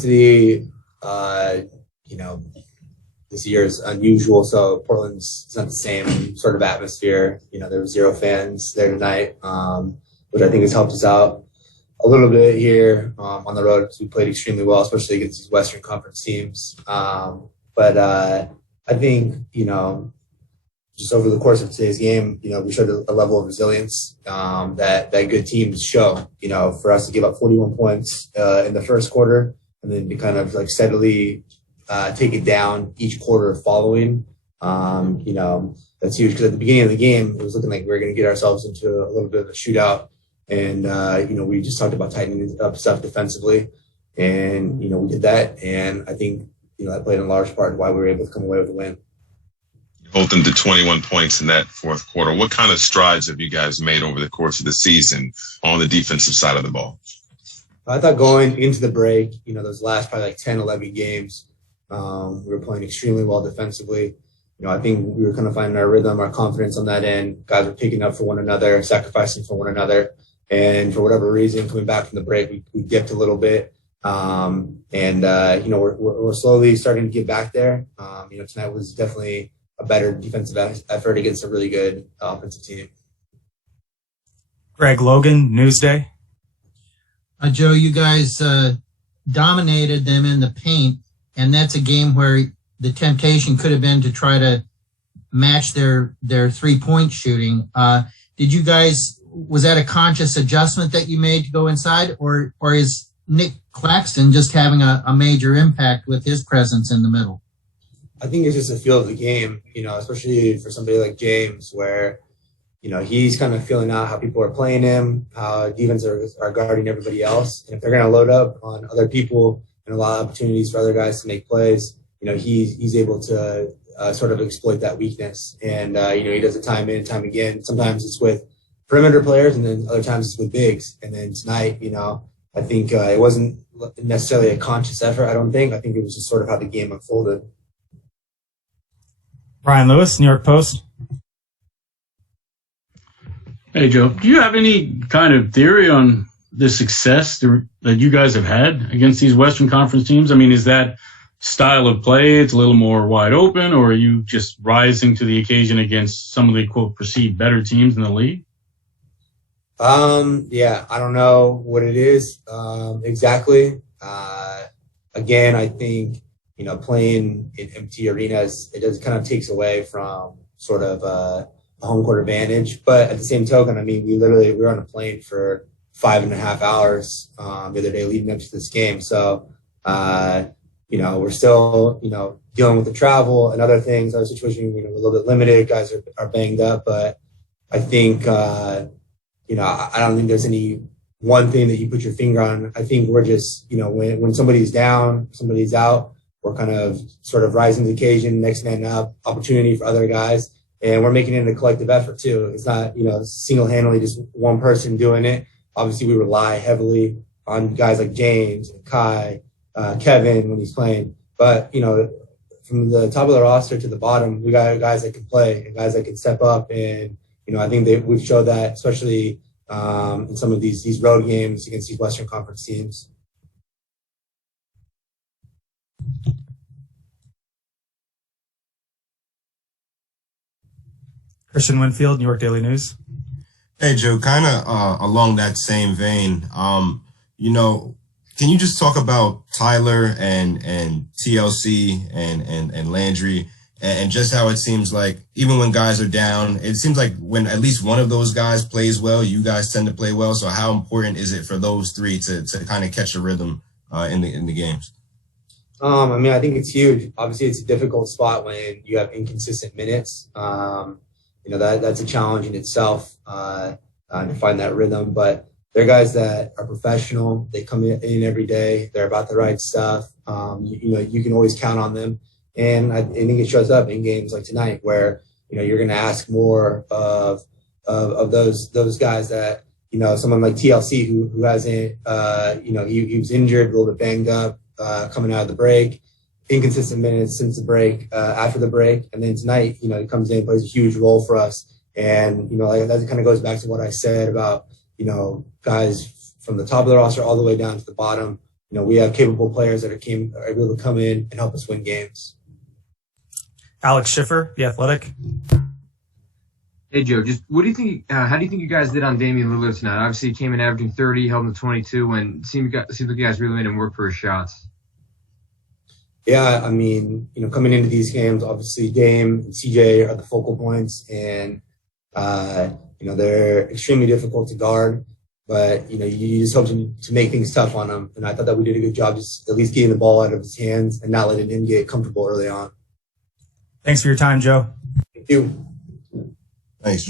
obviously, this year is unusual, so Portland's not the same sort of atmosphere. There were 0 fans there tonight, which I think has helped us out a little bit here on the road because we played extremely well, especially against these Western Conference teams. But I think, just over the course of today's game, we showed a level of resilience that good teams show. For us to give up 41 points in the first quarter and then to kind of like steadily take it down each quarter following, that's huge because at the beginning of the game, it was looking like we were going to get ourselves into a little bit of a shootout. And, we just talked about tightening up stuff defensively. And, we did that. And I think, that played in large part why we were able to come away with a win. You hold them to 21 points in that fourth quarter. What kind of strides have you guys made over the course of the season on the defensive side of the ball? I thought going into the break, those last probably like 10, 11 games, we were playing extremely well defensively. I think we were kind of finding our rhythm, our confidence on that end. Guys were picking up for one another, sacrificing for one another. And for whatever reason, coming back from the break, we dipped a little bit. We're slowly starting to get back there. Tonight was definitely a better defensive effort against a really good offensive team. Greg Logan, Newsday. Joe, you guys dominated them in the paint, and that's a game where the temptation could have been to try to match their 3-point shooting. Was that a conscious adjustment that you made to go inside, or is Nick Claxton just having a major impact with his presence in the middle? I think it's just a feel of the game, especially for somebody like James, where, he's kind of feeling out how people are playing him, how defenses are guarding everybody else. And if they're going to load up on other people and allow opportunities for other guys to make plays, he's able to sort of exploit that weakness. And, he does it time in and time again. Sometimes it's with perimeter players, and then other times it's with bigs. And then tonight, I think it wasn't necessarily a conscious effort, I don't think. I think it was just sort of how the game unfolded. Brian Lewis, New York Post. Hey, Joe, do you have any kind of theory on the success that you guys have had against these Western Conference teams? I mean, is that style of play, it's a little more wide open, or are you just rising to the occasion against some of the, quote, perceived better teams in the league? Yeah, I don't know what it is exactly. Again, I think, playing in empty arenas, it just kind of takes away from sort of a home court advantage. But at the same token, I mean, we were on a plane for 5.5 hours the other day leading up to this game. So, we're still, dealing with the travel and other things. Our situation, we're a little bit limited. Guys are banged up, but I think, I don't think there's any one thing that you put your finger on. I think we're just, when somebody's down, somebody's out, we're kind of sort of rising to the occasion, next man up, opportunity for other guys. And we're making it a collective effort too. It's not, single-handedly just one person doing it. Obviously, we rely heavily on guys like James and Kai, Kevin when he's playing. But, from the top of the roster to the bottom, we got guys that can play and guys that can step up. And, I think we've showed that, especially in some of these road games against these Western Conference teams. Christian Winfield, New York Daily News. Hey, Joe, kind of along that same vein, can you just talk about Tyler and TLC and Landry and just how it seems like even when guys are down, it seems like when at least one of those guys plays well, you guys tend to play well. So how important is it for those three to kind of catch a rhythm in the games? I think it's huge. Obviously, it's a difficult spot when you have inconsistent minutes. That's a challenge in itself to find that rhythm. But they're guys that are professional. They come in every day. They're about the right stuff. You can always count on them. And I think it shows up in games like tonight where, you're going to ask more of those guys that, someone like TLC who hasn't, he was injured, a little bit banged up coming out of the break, inconsistent minutes since the break, after the break. And then tonight, he comes in and plays a huge role for us. And, that kind of goes back to what I said about, guys from the top of the roster all the way down to the bottom, we have capable players that are able to come in and help us win games. Alex Schiffer, The Athletic. Hey Joe, just what do you think? How do you think you guys did on Damian Lillard tonight? Obviously, he came in averaging 30, held him to 22, and seemed like you guys really made him work for his shots. Yeah, I mean, coming into these games, obviously Dame and CJ are the focal points, and they're extremely difficult to guard. But you just hope to make things tough on them, and I thought that we did a good job, just at least getting the ball out of his hands and not letting him get comfortable early on. Thanks for your time, Joe. Thank you. Thanks, Joe.